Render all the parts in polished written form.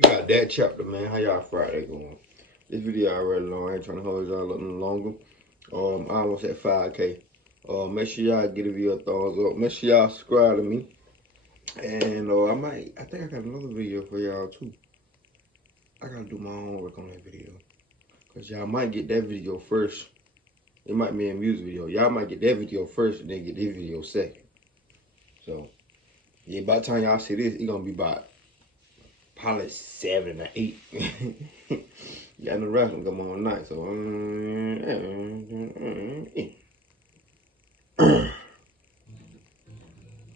Got that chapter, man. How y'all Friday going? This video already long. I ain't trying to hold y'all up no longer. I almost at 5K. Make sure y'all give the video a thumbs up. Make sure y'all subscribe to me. And I think I got another video for y'all too. I gotta do my homework on that video. Cause y'all might get that video first. It might be a music video. Y'all might get that video first and then get this video second. So, yeah, by the time y'all see this, it's gonna be about probably 7 or 8. Got the rest of them come on night. So,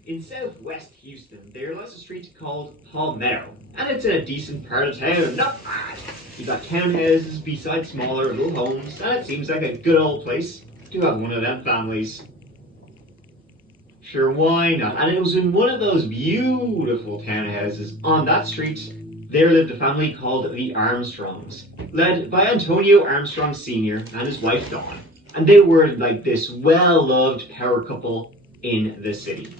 In southwest Houston, there lies a street called Palmetto, and it's in a decent part of town, not bad. You got townhouses beside smaller little homes, and it seems like a good old place to have one of them families. Sure, why not? And it was in one of those beautiful townhouses on that street there lived a family called the Armstrongs, led by Antonio Armstrong Sr. and his wife Dawn. And they were like this well-loved power couple in the city.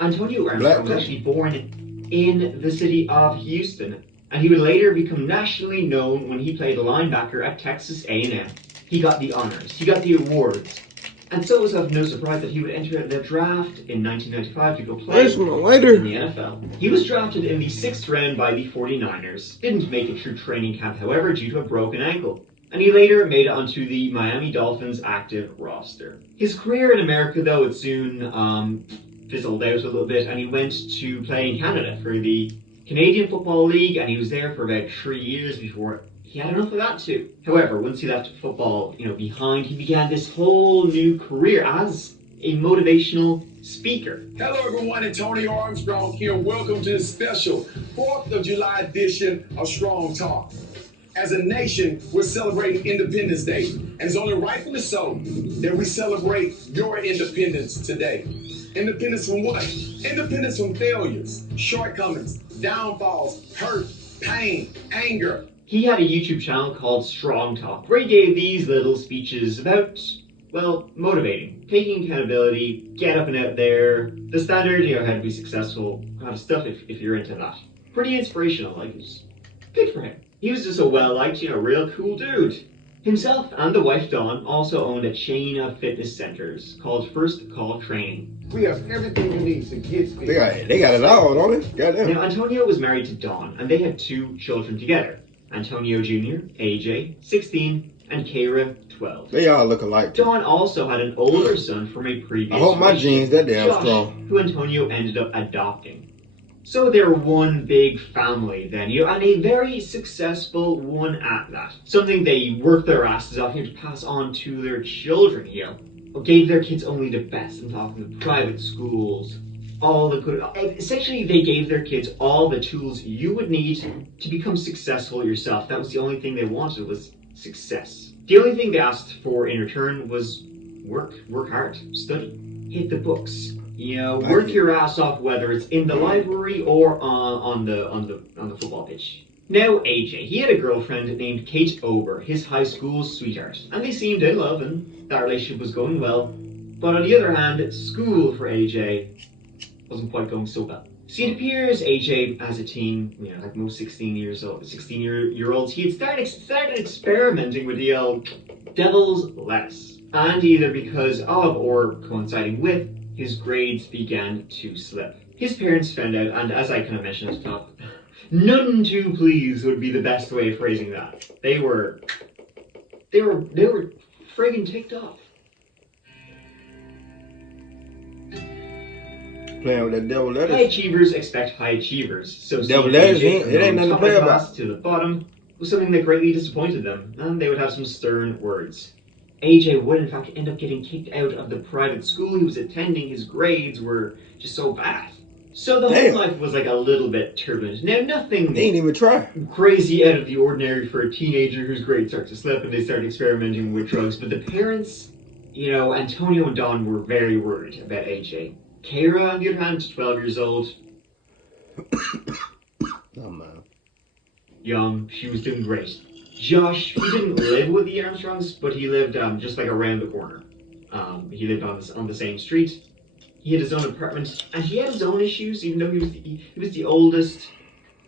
Antonio Armstrong was actually born in the city of Houston, and he would later become nationally known when he played linebacker at Texas A&M. He got the honors, he got the awards, and so it was of no surprise that he would enter the draft in 1995 to go play in the NFL. He was drafted in the 6th round by the 49ers, didn't make it through training camp however due to a broken ankle, and he later made it onto the Miami Dolphins active roster. His career in America though would soon fizzled out a little bit, and he went to play in Canada for the Canadian Football League, and he was there for about 3 years before he had enough of that too. However, once he left football, behind, he began this whole new career as a motivational speaker. Hello everyone, Antonio Armstrong here. Welcome to this special 4th of July edition of Strong Talk. As a nation, we're celebrating Independence Day, and it's only rightfully so that we celebrate your independence today. Independence from what? Independence from failures, shortcomings, downfalls, hurt, pain, anger. He had a YouTube channel called Strong Talk, where he gave these little speeches about, well, motivating, taking accountability, get up and out there, the standard, how to be successful, kind of stuff if you're into that. Pretty inspirational, like, it was good for him. He was just a well-liked, real cool dude. Himself and the wife Dawn also owned a chain of fitness centers called First Call Training. We have everything you need to get fit. They got it all, don't they? Goddamn. Now, Antonio was married to Dawn, and they had 2 children together. Antonio Jr., AJ, 16, and Kara, 12. They all look alike. Dawn also had an older son from a previous I hope my genes that damn Josh, strong. who Antonio ended up adopting. So they're one big family then, and a very successful one at that. Something they worked their asses off to pass on to their children, Gave their kids only the best. I'm talking the private schools, all the good. Essentially, they gave their kids all the tools you would need to become successful yourself. That was the only thing they wanted, was success. The only thing they asked for in return was work hard, study, hit the books. Work your ass off, whether it's in the library or on the football pitch. Now AJ, he had a girlfriend named Kate Ober, his high school sweetheart, and they seemed in love and that relationship was going well. But on the other hand, school for AJ wasn't quite going so well. See, it appears AJ, as a teen, like most 16-year-olds, he had started experimenting with the old devil's lettuce. And either because of or coinciding with, his grades began to slip. His parents found out, and as I kind of mentioned at the top, none too pleased would be the best way of phrasing that. They were friggin' ticked off. Playing with that devil lettuce. High achievers expect high achievers. So devil lettuce, it ain't nothing to play about. To the bottom was something that greatly disappointed them, and they would have some stern words. AJ would in fact end up getting kicked out of the private school he was attending. His grades were just so bad. So the whole life was like a little bit turbulent. Now nothing they ain't even try. crazy out of the ordinary for a teenager whose grades start to slip and they start experimenting with drugs. But the parents, Antonio and Dawn were very worried about AJ. Kara, on the other hand, 12 years old. Oh man. Young, she was doing great. Josh, he didn't live with the Armstrongs, but he lived just like around the corner. He lived on the same street. He had his own apartment, and he had his own issues, even though he was the oldest.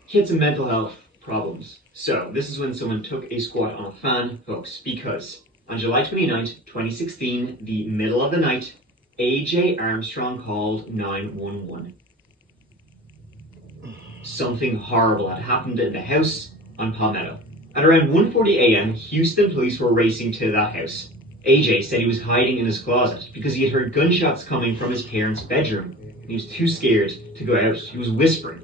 He had some mental health problems. So this is when someone took a squat on a fan, folks, because on July 29th, 2016, the middle of the night, AJ Armstrong called 911. Something horrible had happened in the house on Palmetto. At around 1:40 a.m., Houston police were racing to that house. AJ said he was hiding in his closet because he had heard gunshots coming from his parents' bedroom. And he was too scared to go out. He was whispering.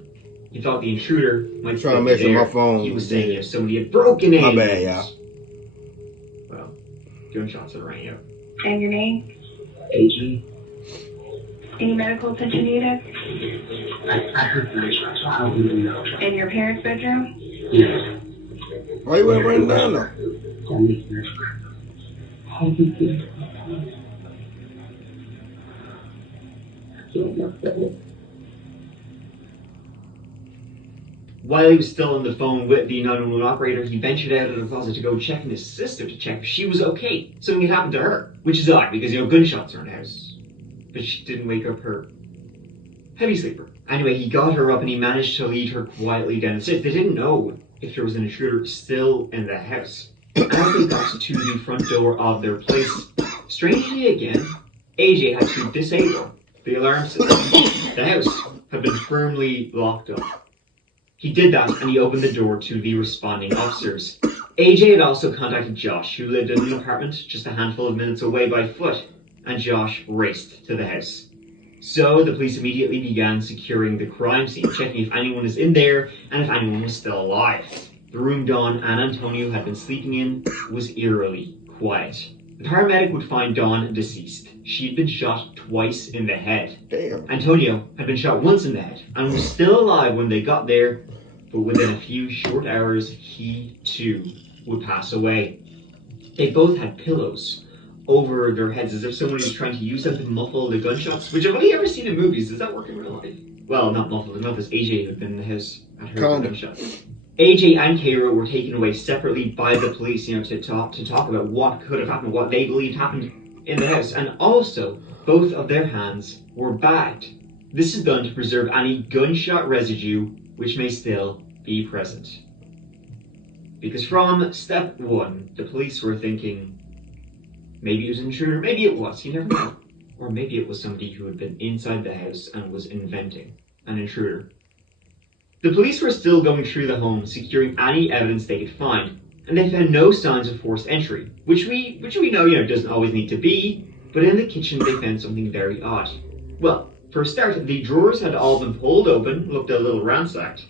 He thought the intruder might trying to mess with my phone. He was saying if somebody had broken in. My bad, y'all. Well, gunshots had rang out. And your name? AJ. Any medical attention needed? I heard gunshots, so I don't even know. In your parents' bedroom? Yes. Why you went running down though? While he was still on the phone with the 911 operator, he ventured out of the closet to go check on his sister to check if she was okay. Something had happened to her, which is odd because, gunshots are in the house. But she didn't wake up her heavy sleeper. Anyway, he got her up and he managed to lead her quietly down the stairs. They didn't know if there was an intruder still in the house. As they got to the front door of their place, strangely again, AJ had to disable the alarm system. The house had been firmly locked up. He did that and he opened the door to the responding officers. AJ had also contacted Josh, who lived in an apartment just a handful of minutes away by foot, and Josh raced to the house. So the police immediately began securing the crime scene, checking if anyone was in there and if anyone was still alive. The room Dawn and Antonio had been sleeping in was eerily quiet. The paramedic would find Dawn deceased. She had been shot twice in the head. Damn. Antonio had been shot once in the head and was still alive when they got there, but within a few short hours, he too would pass away. They both had pillows over their heads as if someone was trying to use them to muffle the gunshots, which I've only ever seen in movies. Does that work in real life? Well, not muffled, not this AJ who had been in the house and heard the gunshots. AJ and Cairo were taken away separately by the police, to talk about what could have happened, what they believed happened in the house, and also both of their hands were bagged. This is done to preserve any gunshot residue which may still be present. Because from step one, the police were thinking, maybe it was an intruder, maybe it was, you never know. Or maybe it was somebody who had been inside the house and was inventing an intruder. The police were still going through the home, securing any evidence they could find, and they found no signs of forced entry, which we know, doesn't always need to be, but in the kitchen they found something very odd. Well, for a start, the drawers had all been pulled open, looked a little ransacked.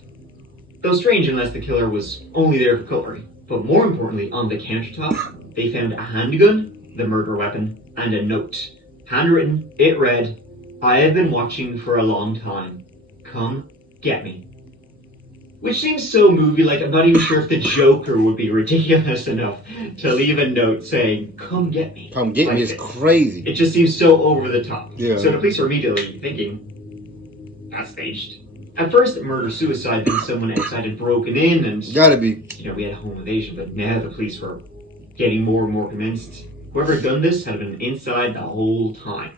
Though strange unless the killer was only there for cutlery. But more importantly, on the countertop, they found a handgun, the murder weapon, and a note. Handwritten, it read, "I have been watching for a long time. Come get me." Which seems so movie-like. I'm not even sure if the Joker would be ridiculous enough to leave a note saying, "Come get me." Come get like me is this. crazy. It just seems so over the top. Yeah. So the police are immediately thinking, that's staged. At first, murder-suicide meant someone outside had broken in and, Gotta be. we had a home invasion, but now the police were getting more and more convinced. Whoever had done this had been inside the whole time.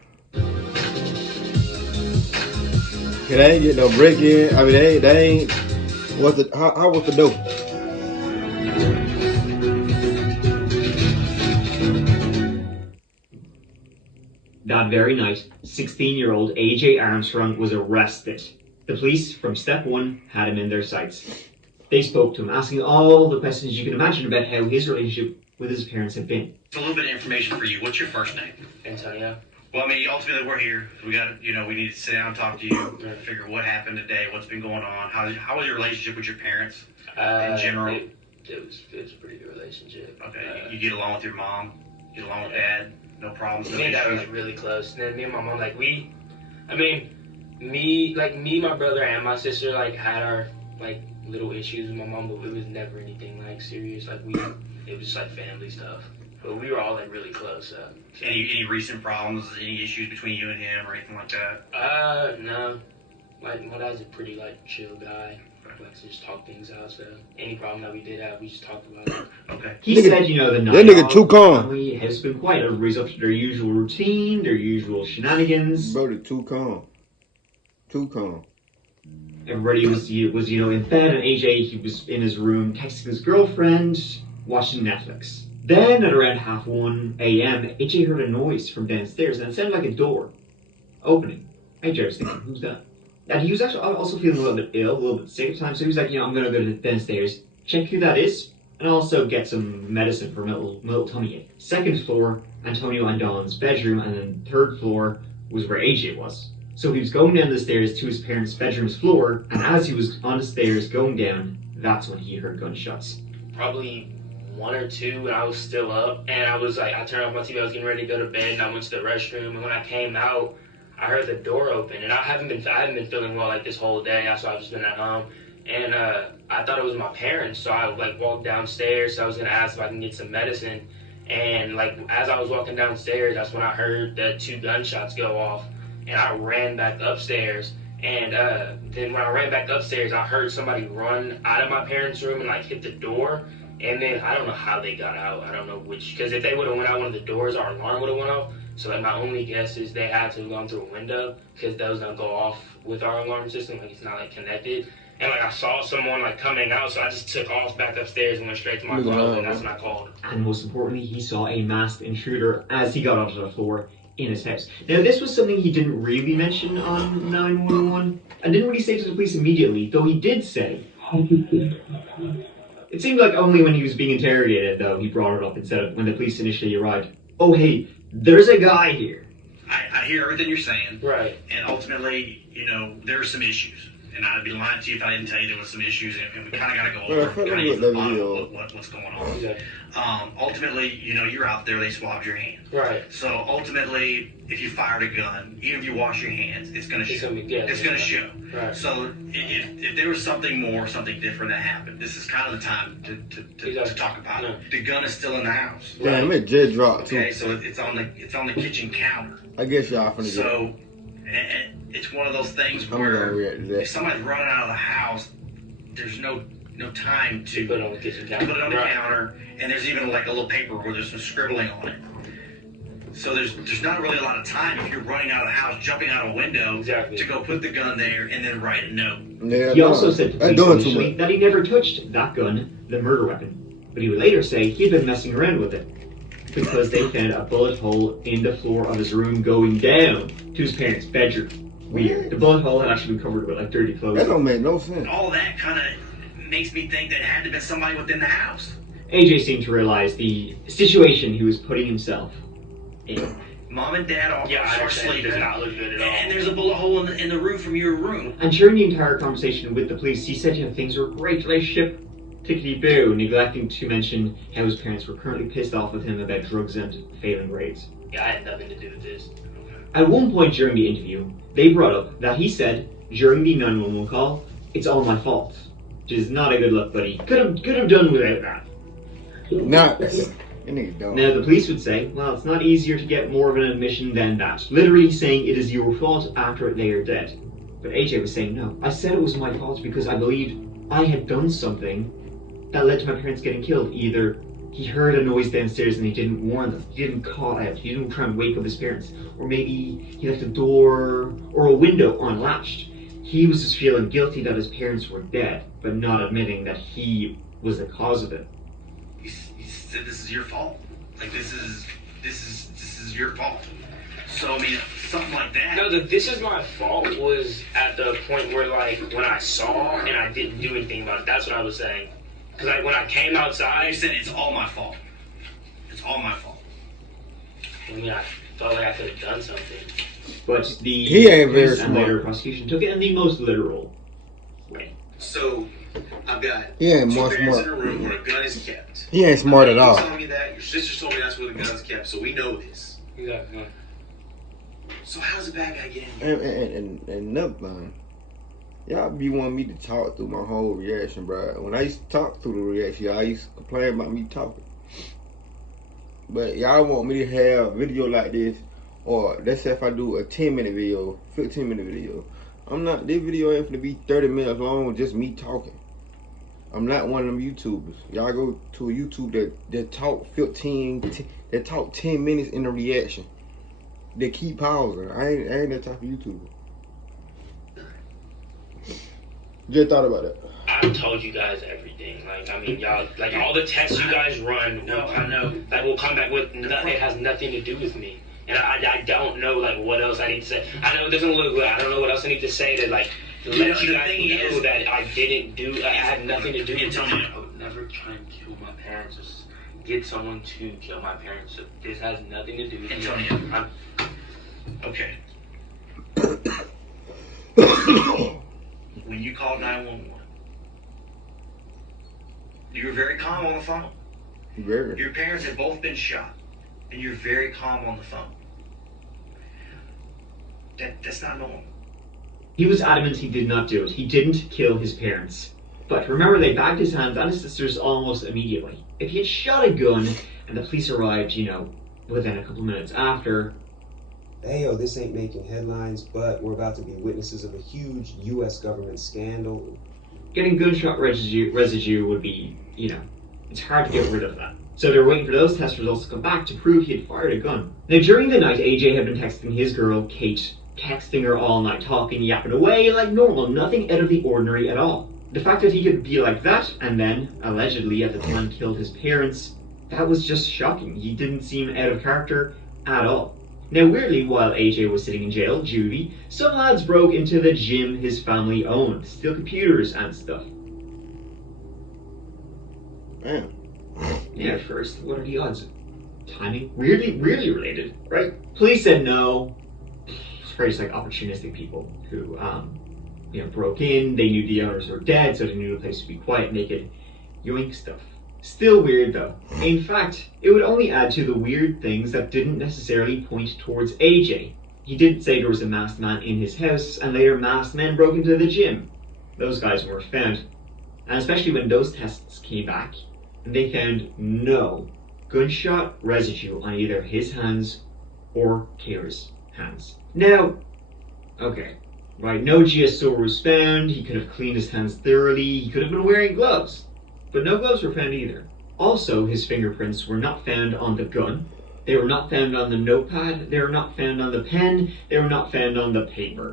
They ain't get no break in. I mean, they ain't. How was the dope? That very night, 16-year-old AJ Armstrong was arrested. The police, from step one, had him in their sights. They spoke to him, asking all the questions you can imagine about how his relationship with his parents had been. A little bit of information for you. What's your first name? Antonio. Well, ultimately we're here. We got, we need to sit down and talk to you, figure what happened today, what's been going on, how was your relationship with your parents in general? It was a pretty good relationship. Okay, you get along with your mom, get along with dad, no problems. Me and dad were really close. And then me and my mom, me, my brother, and my sister, had our little issues with my mom, but it was never anything serious. It was just family stuff. But we were all really close. So. Any recent problems, any issues between you and him or anything like that? No. My dad's a pretty chill guy. Likes to just talk things out. So any problem that we did have, we just talked about it. Okay. He said, the that nigga too calm. family has been quiet. Everybody's up to their usual routine, their usual shenanigans. Brody, too calm. Too calm. Everybody was in bed, and AJ, he was in his room texting his girlfriend, watching Netflix. Then at around 1:30 a.m., AJ heard a noise from downstairs, and it sounded like a door opening. AJ was thinking, who's that? And he was actually also feeling a little bit ill, a little bit sick at the time, so he was like, I'm gonna go downstairs, check who that is, and also get some medicine for middle tummy ache. Second floor, Antonio and Dawn's bedroom, and then third floor was where AJ was. So he was going down the stairs to his parents' bedroom's floor, and as he was on the stairs going down, that's when he heard gunshots. Probably 1 or 2, and I was still up, and I was like, I turned off my TV, I was getting ready to go to bed, and I went to the restroom, and when I came out, I heard the door open, and I haven't been feeling well like this whole day. That's why I've just been at home, and I thought it was my parents, so I like walked downstairs. So I was gonna ask if I can get some medicine, and like as I was walking downstairs, that's when I heard the 2 gunshots go off. And I ran back upstairs, and then when I ran back upstairs, I heard somebody run out of my parents' room and like hit the door, and then I don't know how they got out. I don't know which, because if they would have went out one of the doors, our alarm would have went off. So like my only guess is they had to have gone through a window, because those don't go off with our alarm system, like it's not like connected. And like I saw someone like coming out, so I just took off back upstairs and went straight to my closet, and that's when I called. And most importantly, he saw a masked intruder as he got onto the floor in his house. Now, this was something he didn't really mention on 911, and didn't really say to the police immediately, though he did say. It seemed like only when he was being interrogated, though, he brought it up instead of when the police initially arrived. Oh, hey, there's a guy here. I hear everything you're saying. Right. And ultimately, there are some issues. And I'd be lying to you if I didn't tell you there was some issues, and we kind of got to go over kind of the bottom of what's going on. Yeah. Ultimately, you're out there, they swabbed your hand. Right. So ultimately, if you fired a gun, even if you wash your hands, it's going to show. It's going to show. Right. So if there was something more, something different that happened, this is kind of the time to talk about it. The gun is still in the house. Damn, it just dropped too. Okay, so it's on the kitchen counter. I guess y'all finna So, and it's one of those things where if somebody's running out of the house, there's no time to put it on the kitchen counter. Put it on the counter, and there's even like a little paper where there's some scribbling on it. So there's not really a lot of time if you're running out of the house, jumping out a window to go put the gun there and then write a note. Yeah, he also said to police initially that he never touched that gun, the murder weapon, but he would later say he'd been messing around with it because they found a bullet hole in the floor of his room going down to his parents' bedroom. Weird. The bullet hole had actually been covered with like dirty clothes. That don't make no sense. All that kind of makes me think that it had to be somebody within the house. AJ seemed to realize the situation he was putting himself in. Mom and Dad all are sleeping. Does not look good at all. And there's a bullet hole in the roof from your room. And during the entire conversation with the police, he said things were a great relationship, tickety-boo, neglecting to mention how his parents were currently pissed off with him about drugs and failing grades. Yeah, I had nothing to do with this. At one point during the interview, they brought up that he said during the 911 call, "It's all my fault," which is not a good look, but he could have done without that. Now the police would say, well, it's not easier to get more of an admission than that. Literally saying it is your fault after they are dead. But AJ was saying, no, I said it was my fault because I believed I had done something that led to my parents getting killed. Either he heard a noise downstairs and he didn't warn them, he didn't call out, he didn't try and wake up his parents, or maybe he left a door or a window unlatched. He was just feeling guilty that his parents were dead, but not admitting that he was the cause of it. He said this is your fault. Like this is your fault. So I mean, something like that. No, the "this is my fault" was at the point where like when I saw and I didn't do anything about it. That's what I was saying. Because like when I came outside, you said it's all my fault. It's all my fault. I mean, I felt like I could have done something. But the he ain't very and smart. later prosecution took it in the most literal way. So I've got he ain't two more parents smart. in a room where a gun is kept. He ain't smart at all. You told me that. Your sister told me that's where the gun's kept. So we know this. Exactly. So how's the bad guy getting here? And another thing, y'all be wanting me to talk through my whole reaction, bro. When I used to talk through the reaction, y'all used to complain about me talking. But y'all want me to have a video like this, or let's say if I do a 10-minute video, 15-minute video. This video ain't gonna be 30 minutes long with just me talking. I'm not one of them YouTubers. Y'all go to a YouTube that talk 10 minutes in the reaction. They keep pausing. I ain't that type of YouTuber. Just thought about it. I've told you guys everything. Like, I mean, y'all, like, all the tests you guys run will come back with, it has nothing to do with me. And I don't know, like, what else I need to say. I know it doesn't look good. I don't know what else I need to say to, like, let you guys know that I didn't do, I had nothing to do with it. I would never try and kill my parents. Just get someone to kill my parents. So this has nothing to do with Antonio. Okay. When you called 911, you were very calm on the phone. Very. Your parents had both been shot, and you're very calm on the phone. That's not normal. He was adamant he did not do it. He didn't kill his parents. But remember, they bagged his hands and his sisters almost immediately. If he had shot a gun and the police arrived, within a couple minutes after... Hey, yo, this ain't making headlines, but we're about to be witnesses of a huge U.S. government scandal. Getting gunshot residue would be, it's hard to get rid of that. So they were waiting for those test results to come back to prove he had fired a gun. Now, during the night, AJ had been texting his girl, Kate, texting her all night, talking, yapping away like normal, nothing out of the ordinary at all. The fact that he could be like that, and then, allegedly at the time, killed his parents, that was just shocking. He didn't seem out of character at all. Now, weirdly, while AJ was sitting in jail, juvie, some lads broke into the gym his family owned, steal computers and stuff. Man. Yeah, at first, what are the odds? Timing? Weirdly related, right? Police said no. It's probably just like opportunistic people who, broke in, they knew the owners were dead, so they knew the place would be quiet and they could yoink stuff. Still weird though. In fact, it would only add to the weird things that didn't necessarily point towards AJ. He didn't say there was a masked man in his house, and later masked men broke into the gym. Those guys weren't found. And especially when those tests came back, and they found no gunshot residue on either his hands or Kayla's hands. Now, okay, right, no GSO was found, he could have cleaned his hands thoroughly, he could have been wearing gloves. But no gloves were found either. Also, his fingerprints were not found on the gun, they were not found on the notepad, they were not found on the pen, they were not found on the paper.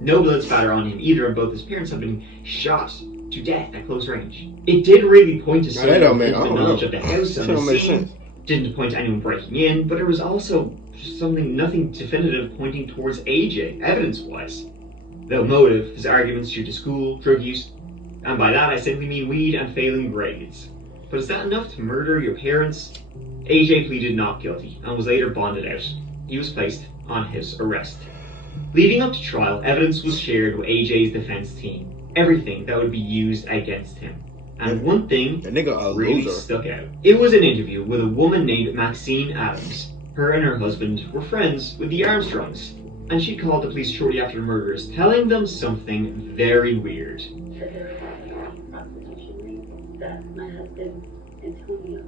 No blood spatter on him either, and both his parents had been shot to death at close range. It did really point to someone with the knowledge of the house and the scene. Didn't point to anyone breaking in, but there was also just nothing definitive pointing towards AJ, evidence-wise. Though motive, his arguments due to school, drug use, and by that I simply mean weed and failing grades. But is that enough to murder your parents? AJ pleaded not guilty and was later bonded out. He was placed on house arrest. Leading up to trial, evidence was shared with AJ's defense team. Everything that would be used against him. And one thing really stuck out. It was an interview with a woman named Maxine Adams. Her and her husband were friends with the Armstrongs, and she called the police shortly after the murders, telling them something very weird. That my husband, Antonio,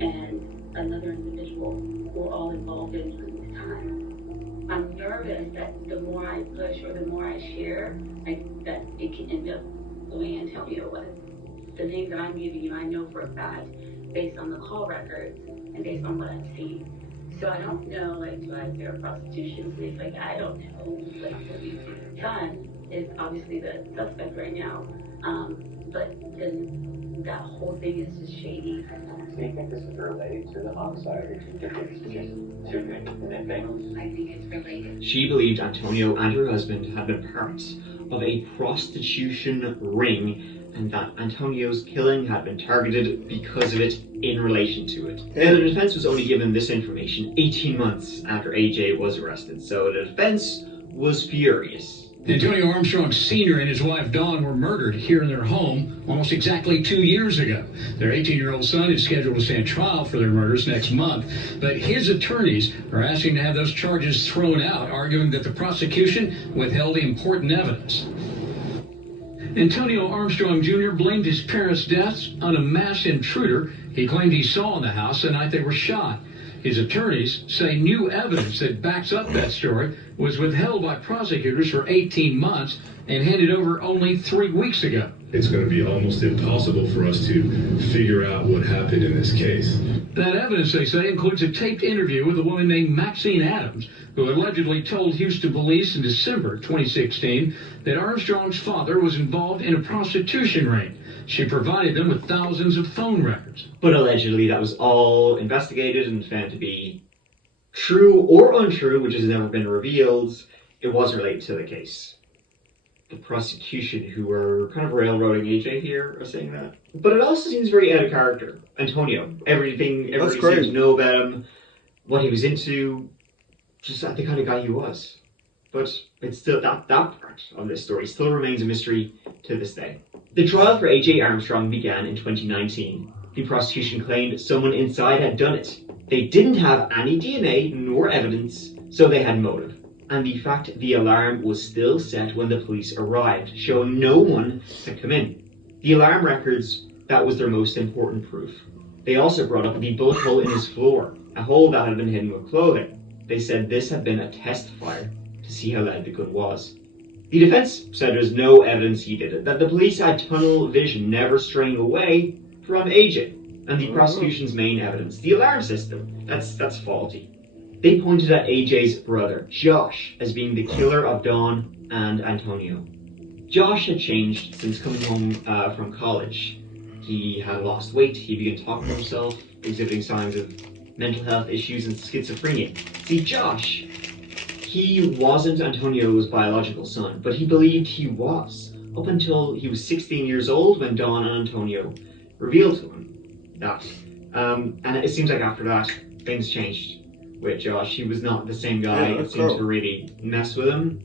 and another individual were all involved in during this time. I'm nervous that the more I push or the more I share, that it can end up the way Antonio was. The names that I'm giving you, I know for a fact, based on the call records and based on what I've seen. So I don't know, do I fear prostitution? It's I don't know. What we've done is obviously the suspect right now. But then that whole thing is just shady. Do you think this is related to the homicide, or do you think it's just two independent things? I think it's related. She believed Antonio and her husband had been part of a prostitution ring, and that Antonio's killing had been targeted because of it in relation to it. Now, the defense was only given this information 18 months after AJ was arrested, so the defense was furious. Antonio Armstrong Sr. and his wife Dawn were murdered here in their home almost exactly 2 years ago. Their 18-year-old son is scheduled to stand trial for their murders next month, but his attorneys are asking to have those charges thrown out, arguing that the prosecution withheld important evidence. Antonio Armstrong Jr. blamed his parents' deaths on a masked intruder he claimed he saw in the house the night they were shot. His attorneys say new evidence that backs up that story was withheld by prosecutors for 18 months and handed over only 3 weeks ago. It's going to be almost impossible for us to figure out what happened in this case. That evidence, they say, includes a taped interview with a woman named Maxine Adams, who allegedly told Houston police in December 2016 that Armstrong's father was involved in a prostitution ring. She provided them with thousands of phone records. But allegedly that was all investigated and found to be true or untrue, which has never been revealed. It was related to the case. The prosecution, who are kind of railroading AJ here, are saying that. But it also seems very out of character. Antonio, everybody seems to know about him, what he was into, just the kind of guy he was. But it's still, that part of this story still remains a mystery to this day. The trial for AJ Armstrong began in 2019. The prosecution claimed someone inside had done it. They didn't have any DNA nor evidence, so they had motive. And the fact the alarm was still set when the police arrived, showing no one had come in. The alarm records, that was their most important proof. They also brought up the bullet hole in his floor, a hole that had been hidden with clothing. They said this had been a test fire to see how loud the gun was. The defense said there's no evidence he did it, that the police had tunnel vision, never straying away from AJ. And the prosecution's main evidence, the alarm system, that's faulty. They pointed at AJ's brother, Josh, as being the killer of Dawn and Antonio. Josh had changed since coming home from college. He had lost weight, he began talking to himself, exhibiting signs of mental health issues and schizophrenia. See, Josh, he wasn't Antonio's biological son, but he believed he was, up until he was 16 years old when Dawn and Antonio revealed to him that. And it seems like after that, things changed with Josh. He was not the same guy. It seemed to really mess with him.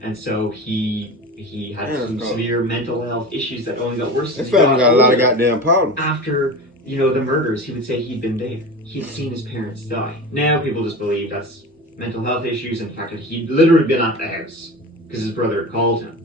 And so he had some severe mental health issues that only got worse. This family got a lot of goddamn problems. After, the murders, he would say he'd been there. He'd seen his parents die. Now people just believe that's mental health issues and the fact that he'd literally been at the house because his brother had called him.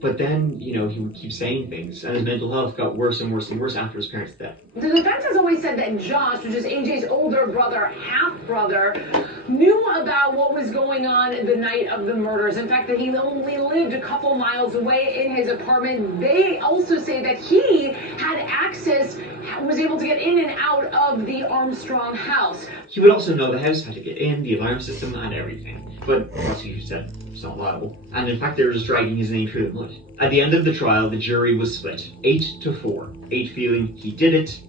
But then, he would keep saying things, and his mental health got worse and worse and worse after his parents' death. The defense has always said that Josh, which is AJ's older brother, half-brother, knew about what was going on the night of the murders. In fact, that he only lived a couple miles away in his apartment. They also say that he had access, was able to get in and out of the Armstrong house. He would also know the house, how to get in, the alarm system, and everything. But the prosecution said it's not liable. And in fact, they were just dragging his name through the mud. At the end of the trial, the jury was split, 8-4. 8 feeling he did it,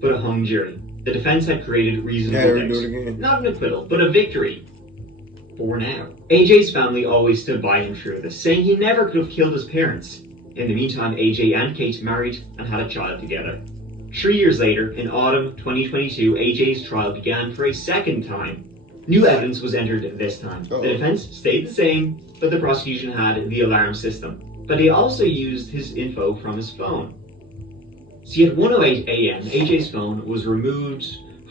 but a hung jury. The defense had created reasonable doubts. Not an acquittal, but a victory. For now. AJ's family always stood by him through this, saying he never could have killed his parents. In the meantime, AJ and Kate married and had a child together. 3 years later, in autumn 2022, AJ's trial began for a second time. New evidence was entered this time. The defense stayed the same, but the prosecution had the alarm system. But he also used his info from his phone. See, at 1:08 a.m., AJ's phone was removed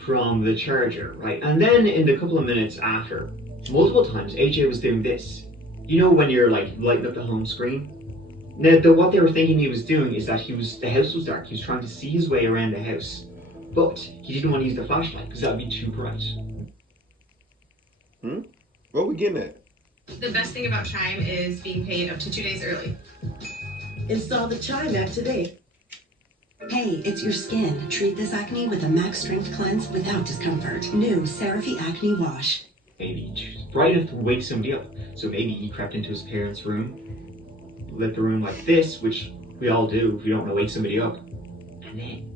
from the charger, right? And then in the couple of minutes after, multiple times, AJ was doing this. When you're lighting up the home screen? Now, what they were thinking he was doing is that the house was dark. He was trying to see his way around the house. But he didn't want to use the flashlight because that would be too bright. What we getting at? The best thing about Chime is being paid up to 2 days early. Install the Chime app today. Hey, it's your skin. Treat this acne with a max strength cleanse without discomfort. New CeraVe Acne Wash. Maybe it's bright enough to wake somebody up. So maybe he crept into his parents' room, lit the room like this, which we all do if we don't want to wake somebody up. And then.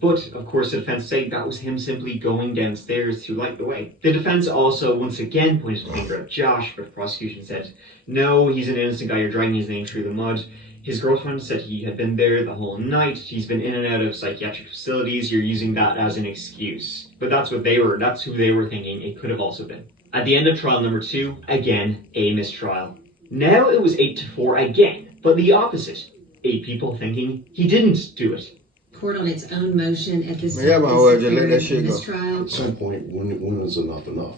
But, of course, the defense say that was him simply going downstairs to light the way. The defense also once again pointed the finger at Josh, but the prosecution said, no, he's an innocent guy, you're dragging his name through the mud. His girlfriend said he had been there the whole night, he's been in and out of psychiatric facilities, you're using that as an excuse. But that's who they were thinking it could have also been. At the end of trial number 2, again, a mistrial. Now it was 8-4 again, but the opposite. 8 people thinking he didn't do it. Court on its own motion at this let that shit go. Trial. At some point, when is enough enough?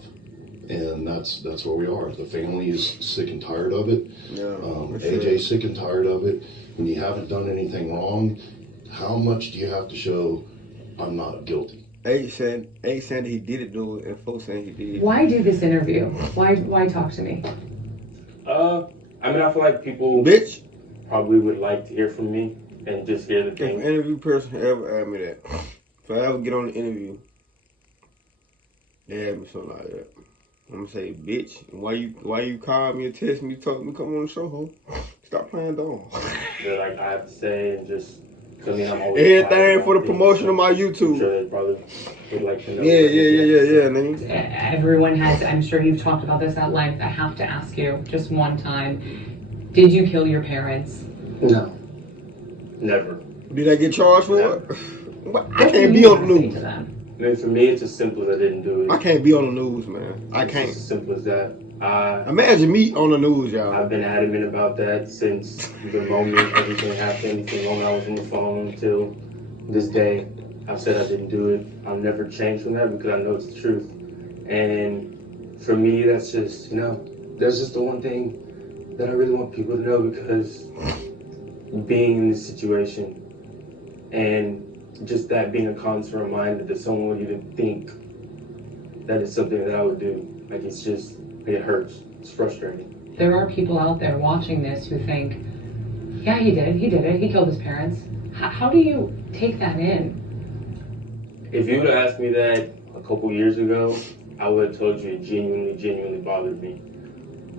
And that's where we are. The family is sick and tired of it. AJ's sick and tired of it. When you haven't done anything wrong, how much do you have to show I'm not guilty? A said he didn't do it, and folks saying he did. Why do this interview? Why talk to me? I feel like people... Bitch! probably would like to hear from me and just hear the If thing. an interview person ever asked me that, if I ever get on the interview, they ask me something like that, I'm gonna say, bitch, why you call me and text me, told me come on the show, ho? Stop playing dog. That like I have to say, and just because I'm always Everything for the promotion of my YouTube. I'm sure they probably would like to know. Yeah, nigga. Everyone has, I'm sure you've talked about this at length. I have to ask you just one time. Did you kill your parents? No. Never. Did I get charged for it? I can't be on the news. I mean, for me, it's as simple as I didn't do it. I can't be on the news, man. I can't. It's as simple as that. Imagine me on the news, y'all. I've been adamant about that since the moment everything happened, the moment I was on the phone until this day. I've said I didn't do it. I'll never change from that because I know it's the truth. And for me, that's just, that's just the one thing that I really want people to know, because being in this situation and just that being a constant reminder that someone would even think that it's something that I would do. Like, it's just, it hurts. It's frustrating. There are people out there watching this who think, yeah, he did it, he killed his parents. How do you take that in? If you would have asked me that a couple years ago, I would have told you it genuinely bothered me.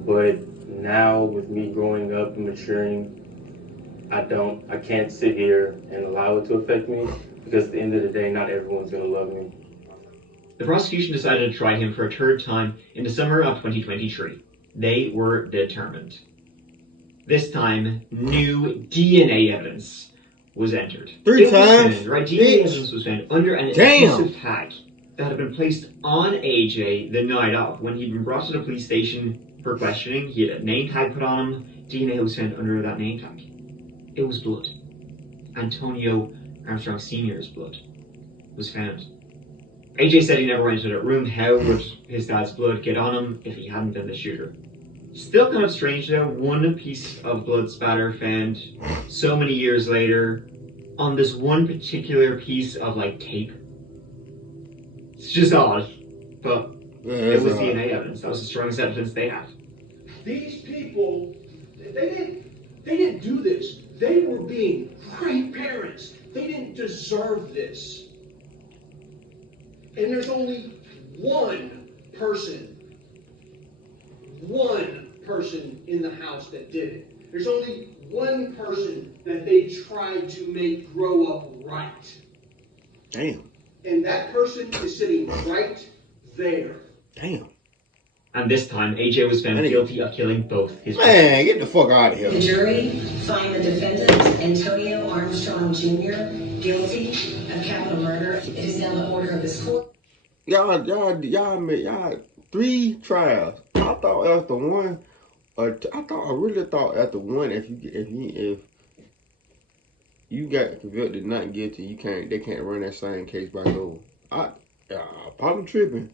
But now, with me growing up and maturing, I can't sit here and allow it to affect me, because at the end of the day, not everyone's gonna love me. The prosecution decided to try him for a third time in the summer of 2023. They were determined. This time, new DNA evidence was entered. Three times? DNA evidence was found under an adhesive tag that had been placed on AJ the night of. When he'd been brought to the police station for questioning, he had a name tag put on him. DNA was found under that name tag. It was blood. Antonio Armstrong Sr.'s blood was found. AJ said he never went into that room. How would his dad's blood get on him if he hadn't been the shooter? Still kind of strange though, one piece of blood spatter found so many years later on this one particular piece of tape. It's just odd, but it was DNA evidence. That was the strongest evidence they had. These people, they didn't do this. They were being great parents. They didn't deserve this. And there's only one person in the house that did it. There's only one person that they tried to make grow up right. Damn. And that person is sitting right there. Damn. And this time, AJ was found guilty of killing both his Man, parents. get the fuck out of here. The jury find the defendant, Antonio Armstrong Jr., guilty of capital murder. It is now the order of this court. Y'all, 3 trials. I thought after one, I really thought after one, if you got convicted not guilty, they can't run that same case back over. I'm tripping.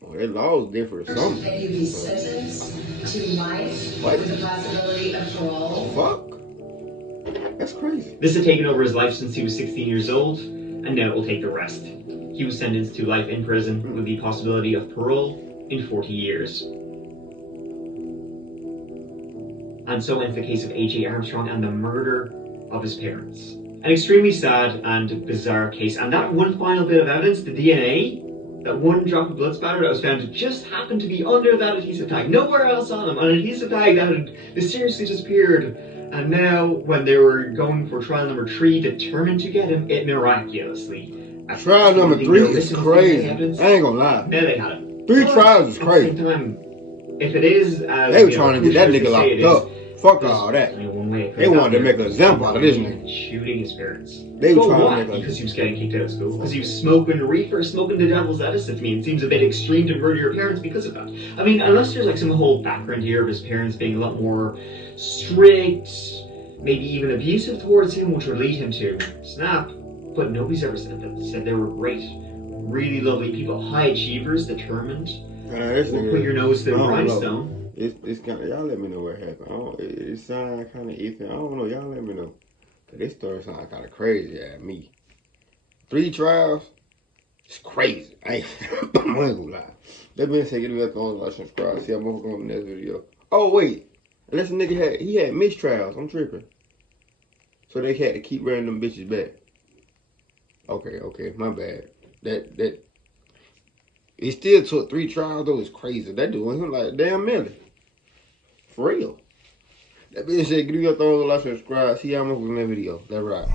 Well, that law is different or something. That you be sentenced to life with the possibility of parole. Fuck. That's crazy. This had taken over his life since he was 16 years old, and now it will take the rest. He was sentenced to life in prison with the possibility of parole in 40 years. And so ends the case of AJ Armstrong and the murder of his parents. An extremely sad and bizarre case. And that one final bit of evidence, the DNA, that one drop of blood spatter that was found, just happened to be under that adhesive tag. Nowhere else on him. An adhesive tag that had mysteriously disappeared. And now, when they were going for trial number 3, determined to get him, it miraculously. Trial number 3 is crazy. I ain't gonna lie. Now they had him. 3 trials is crazy. At the same time, if it is as they were trying to get that nigga locked up. Fuck all that. One way they wanted to make an example out of this nigga. Shooting his parents. They were But trying why? to make Because he was getting kicked out of school. Because he was smoking reefer, smoking the devil's lettuce. To me, it seems a bit extreme to murder your parents because of that. I mean, unless there's some whole background here of his parents being a lot more strict, maybe even abusive towards him, which would lead him to snap. But nobody's ever said that. They said they were great, really lovely people, high achievers, determined. Put your nose to the grindstone. It's kind of, y'all let me know what happened. It sounds kind of iffy. I don't know. Y'all let me know. Cause this story sounds kind of crazy at me. 3 trials. It's crazy. I ain't gonna lie. That being said, get a thumbs up, like, subscribe. See how much on the next video. Oh wait, Unless a nigga had mistrials. I'm tripping. So they had to keep running them bitches back. Okay, my bad. That he still took 3 trials though. It's crazy. That dude him like damn million. For real. That bitch said give me your thumbs up, like, subscribe. See how much was in that video. That's right.